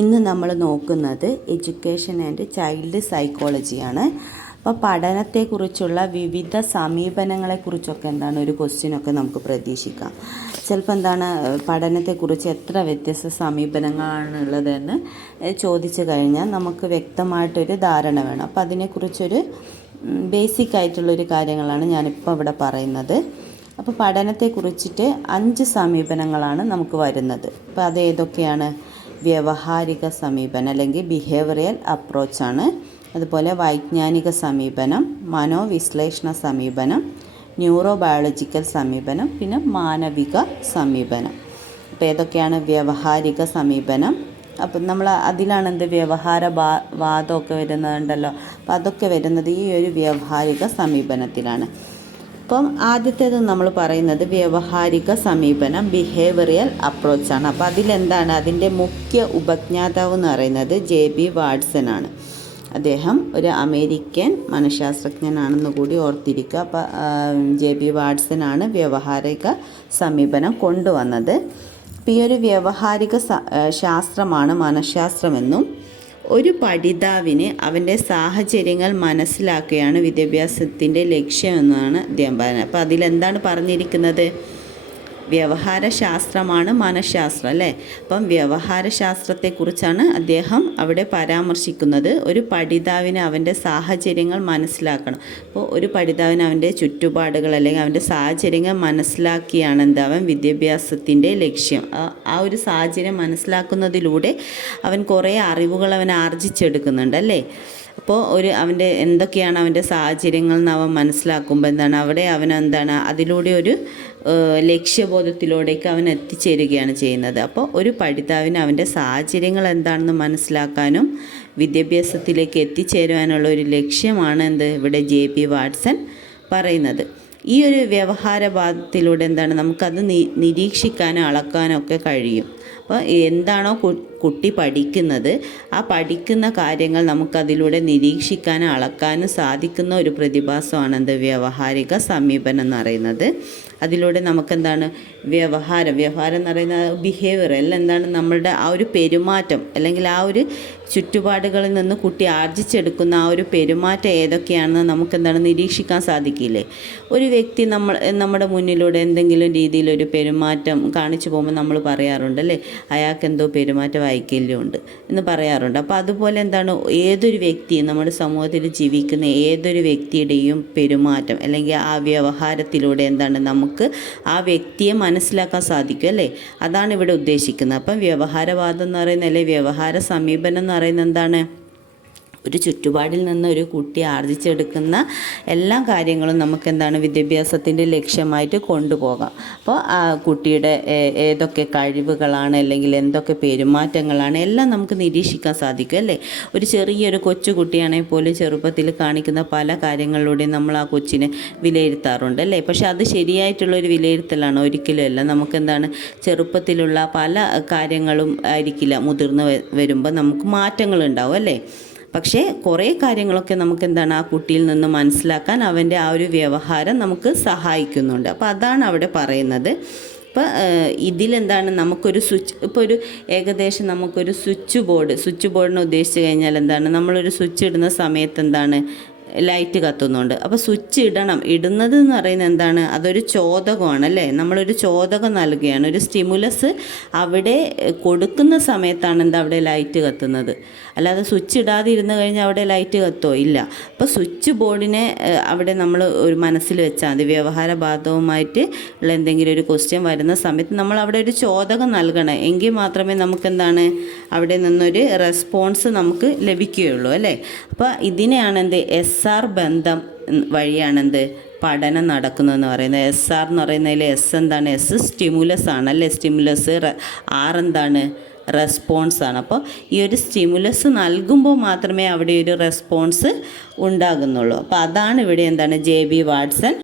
ഇന്ന് നമ്മൾ നോക്കുന്നത് എഡ്യൂക്കേഷൻ ആൻഡ് ചൈൽഡ് സൈക്കോളജിയാണ്. അപ്പോൾ പഠനത്തെക്കുറിച്ചുള്ള വിവിധ സമീപനങ്ങളെക്കുറിച്ചൊക്കെ എന്താണ് ഒരു ക്വസ്റ്റ്യനൊക്കെ നമുക്ക് പ്രതീക്ഷിക്കാം. ചിലപ്പോൾ എന്താണ് പഠനത്തെക്കുറിച്ച് എത്ര വ്യത്യസ്ത സമീപനങ്ങളാണുള്ളതെന്ന് ചോദിച്ചു കഴിഞ്ഞാൽ നമുക്ക് വ്യക്തമായിട്ടൊരു ധാരണ വേണം. അപ്പോൾ അതിനെക്കുറിച്ചൊരു ബേസിക് ആയിട്ടുള്ളൊരു കാര്യങ്ങളാണ് ഞാനിപ്പോൾ ഇവിടെ പറയുന്നത്. അപ്പോൾ പഠനത്തെക്കുറിച്ചിട്ട് 5 സമീപനങ്ങളാണ് നമുക്ക് വരുന്നത്. അപ്പോൾ അത് ഏതൊക്കെയാണ്? വ്യവഹാരിക സമീപനം അല്ലെങ്കിൽ ബിഹേവിയറൽ അപ്രോച്ചാണ്. അതുപോലെ വൈജ്ഞാനിക സമീപനം, മനോവിശ്ലേഷണ സമീപനം, ന്യൂറോബയോളജിക്കൽ സമീപനം, പിന്നെ മാനവിക സമീപനം. അപ്പോൾ ഏതൊക്കെയാണ്? വ്യവഹാരിക സമീപനം. അപ്പം നമ്മൾ അതിലാണ് വാദമൊക്കെ വരുന്നുണ്ടല്ലോ. അപ്പോൾ അതൊക്കെ വരുന്നത് ഈ ഒരു വ്യവഹാരിക സമീപനത്തിലാണ്. അപ്പം ആദ്യത്തേത് നമ്മൾ പറയുന്നത് വ്യവഹാരിക സമീപനം ബിഹേവിയറൽ അപ്രോച്ചാണ്. അപ്പോൾ അതിലെന്താണ്? അതിൻ്റെ മുഖ്യ ഉപജ്ഞാതാവ് എന്ന് പറയുന്നത് JB വാട്സൺ ആണ്. അദ്ദേഹം ഒരു അമേരിക്കൻ മനഃശാസ്ത്രജ്ഞനാണെന്ന് കൂടി ഓർത്തിരിക്കുക. അപ്പോൾ JB വാട്സൺ ആണ് വ്യവഹാരിക സമീപനം കൊണ്ടുവന്നത്. അപ്പോൾ ഈ ഒരു വ്യവഹാരിക ശാസ്ത്രമാണ് മനഃശാസ്ത്രമെന്നും ഒരു പഠിതാവിന് അവൻ്റെ സാഹചര്യങ്ങൾ മനസ്സിലാക്കുകയാണ് വിദ്യാഭ്യാസത്തിൻ്റെ ലക്ഷ്യമെന്നാണ് അദ്ദേഹം പറയുന്നത്. അപ്പോൾ അതിലെന്താണ് പറഞ്ഞിരിക്കുന്നത്? വ്യവഹാരശാസ്ത്രമാണ് മനഃശാസ്ത്രം അല്ലേ. അപ്പം വ്യവഹാരശാസ്ത്രത്തെക്കുറിച്ചാണ് അദ്ദേഹം അവിടെ പരാമർശിക്കുന്നത്. ഒരു പഠിതാവിന് അവൻ്റെ സാഹചര്യങ്ങൾ മനസ്സിലാക്കണം. അപ്പോൾ ഒരു പഠിതാവിന് അവൻ്റെ ചുറ്റുപാടുകൾ അല്ലെങ്കിൽ അവൻ്റെ സാഹചര്യങ്ങൾ മനസ്സിലാക്കിയാണ് അവൻ വിദ്യാഭ്യാസത്തിൻ്റെ ലക്ഷ്യം. ആ ഒരു സാഹചര്യം മനസ്സിലാക്കുന്നതിലൂടെ അവൻ കുറേ അറിവുകൾ അവൻ ആർജിച്ചെടുക്കുന്നുണ്ട് അല്ലേ. അപ്പോൾ അവൻ്റെ എന്തൊക്കെയാണ് അവൻ്റെ സാഹചര്യങ്ങൾ എന്ന് അവൻ മനസ്സിലാക്കുമ്പോൾ അവിടെ അതിലൂടെ ഒരു ലക്ഷ്യബോധത്തിലൂടേക്ക് അവൻ എത്തിച്ചേരുകയാണ് ചെയ്യുന്നത്. അപ്പോൾ ഒരു പഠിതാവിന് അവൻ്റെ സാഹചര്യങ്ങൾ എന്താണെന്ന് മനസ്സിലാക്കാനും വിദ്യാഭ്യാസത്തിലേക്ക് എത്തിച്ചേരുവാനുള്ള ഒരു ലക്ഷ്യമാണ് ഇവിടെ JB വാട്സൺ പറയുന്നത്. ഈ ഒരു വ്യവഹാരവാദത്തിലൂടെ നമുക്കത് നിരീക്ഷിക്കാനും അളക്കാനും ഒക്കെ കഴിയും. അപ്പോൾ എന്താണോ കുട്ടി പഠിക്കുന്നത്, ആ പഠിക്കുന്ന കാര്യങ്ങൾ നമുക്കതിലൂടെ നിരീക്ഷിക്കാനും അളക്കാനും സാധിക്കുന്ന ഒരു പ്രതിഭാസമാണ് വ്യവഹാരിക സമീപനം എന്ന് പറയുന്നത്. അതിലൂടെ വ്യവഹാരം എന്ന് പറയുന്നത് ബിഹേവിയർ എല്ലാം നമ്മളുടെ ആ ഒരു പെരുമാറ്റം അല്ലെങ്കിൽ ആ ഒരു ചുറ്റുപാടുകളിൽ നിന്ന് കുട്ടി ആർജിച്ചെടുക്കുന്ന ആ ഒരു പെരുമാറ്റം ഏതൊക്കെയാണെന്ന് നമുക്ക് നിരീക്ഷിക്കാൻ സാധിക്കില്ലേ. ഒരു വ്യക്തി നമ്മുടെ മുന്നിലൂടെ എന്തെങ്കിലും രീതിയിലൊരു പെരുമാറ്റം കാണിച്ചു പോകുമ്പോൾ നമ്മൾ പറയാറുണ്ടല്ലേ, അയാൾക്ക് എന്തോ പെരുമാറ്റ വൈകല്യമുണ്ട് എന്ന് പറയാറുണ്ട്. അപ്പോൾ അതുപോലെ ഏതൊരു വ്യക്തിയും നമ്മുടെ സമൂഹത്തിൽ ജീവിക്കുന്ന ഏതൊരു വ്യക്തിയുടെയും പെരുമാറ്റം അല്ലെങ്കിൽ ആ വ്യവഹാരത്തിലൂടെ നമുക്ക് ആ വ്യക്തിയെ മനസ്സിലാക്കാൻ സാധിക്കും അല്ലേ. അതാണ് ഇവിടെ ഉദ്ദേശിക്കുന്നത്. അപ്പം വ്യവഹാരവാദം എന്ന് പറയുന്നത് അല്ലെങ്കിൽ വ്യവഹാര സമീപനം എന്ന് പറയുന്നത് ഒരു ചുറ്റുപാടിൽ നിന്ന് ഒരു കുട്ടി ആർജിച്ചെടുക്കുന്ന എല്ലാ കാര്യങ്ങളും നമുക്ക് വിദ്യാഭ്യാസത്തിൻ്റെ ലക്ഷ്യമായിട്ട് കൊണ്ടുപോകാം. അപ്പോൾ ആ കുട്ടിയുടെ ഏതൊക്കെ കഴിവുകളാണ് അല്ലെങ്കിൽ എന്തൊക്കെ പെരുമാറ്റങ്ങളാണ് എല്ലാം നമുക്ക് നിരീക്ഷിക്കാൻ സാധിക്കും അല്ലേ. ഒരു ചെറിയൊരു കൊച്ചു കുട്ടിയാണെങ്കിൽ പോലും ചെറുപ്പത്തിൽ കാണിക്കുന്ന പല കാര്യങ്ങളിലൂടെയും നമ്മൾ ആ കൊച്ചിനെ വിലയിരുത്താറുണ്ട് അല്ലേ. പക്ഷെ അത് ശരിയായിട്ടുള്ളൊരു വിലയിരുത്തലാണ് ഒരിക്കലും അല്ല. നമുക്ക് ചെറുപ്പത്തിലുള്ള പല കാര്യങ്ങളും ആയിരിക്കില്ല മുതിർന്ന് വരുമ്പോൾ നമുക്ക് മാറ്റങ്ങൾ ഉണ്ടാവും അല്ലേ. പക്ഷേ കുറേ കാര്യങ്ങളൊക്കെ നമുക്ക് ആ കുട്ടിയിൽ നിന്ന് മനസ്സിലാക്കാൻ അവൻ്റെ ആ ഒരു വ്യവഹാരം നമുക്ക് സഹായിക്കുന്നുണ്ട്. അപ്പോൾ അതാണ് അവിടെ പറയുന്നത്. അപ്പോൾ നമുക്കൊരു ഏകദേശം നമുക്കൊരു സ്വിച്ച് ബോർഡിനെ ഉദ്ദേശിച്ച് കഴിഞ്ഞാൽ നമ്മളൊരു സ്വിച്ച് ഇടുന്ന സമയത്ത് ലൈറ്റ് കത്തുന്നുണ്ട്. അപ്പോൾ സ്വിച്ച് ഇടുന്നത് എന്ന് പറയുന്നത് അതൊരു ചോദകമാണ് അല്ലേ. നമ്മളൊരു ചോദകം നൽകുകയാണ്, ഒരു സ്റ്റിമുലസ് അവിടെ കൊടുക്കുന്ന സമയത്താണ് അവിടെ ലൈറ്റ് കത്തുന്നത്. അല്ലാതെ സ്വിച്ച് ഇടാതെ ഇരുന്ന് കഴിഞ്ഞാൽ അവിടെ ലൈറ്റ് കത്തോ ഇല്ല. അപ്പോൾ സ്വിച്ച് ബോർഡിനെ അവിടെ നമ്മൾ ഒരു മനസ്സിൽ വെച്ചാൽ മതി. വ്യവഹാര ബാധകവുമായിട്ട് ഉള്ള എന്തെങ്കിലും ഒരു ക്വസ്റ്റ്യൻ വരുന്ന സമയത്ത് നമ്മൾ അവിടെ ഒരു ചോദകം നൽകണം. എങ്കിൽ മാത്രമേ നമുക്ക് അവിടെ നിന്നൊരു റെസ്പോൺസ് നമുക്ക് ലഭിക്കുകയുള്ളൂ അല്ലേ. അപ്പോൾ ഇതിനെയാണ് SR ബന്ധം വഴിയാണ് പഠനം നടക്കുന്നതെന്ന് പറയുന്നത്. SR എന്ന് പറയുന്നതിൽ S സ്റ്റിമുലസ് ആണ് അല്ലേ. സ്റ്റിമുലസ് R റെസ്പോൺസ് ആണ്. അപ്പോൾ ഈ ഒരു സ്റ്റിമുലസ് നൽകുമ്പോൾ മാത്രമേ അവിടെ ഒരു റെസ്പോൺസ് ഉണ്ടാകുന്നുള്ളൂ. അപ്പോൾ അതാണ് ഇവിടെ JB വാട്സൺ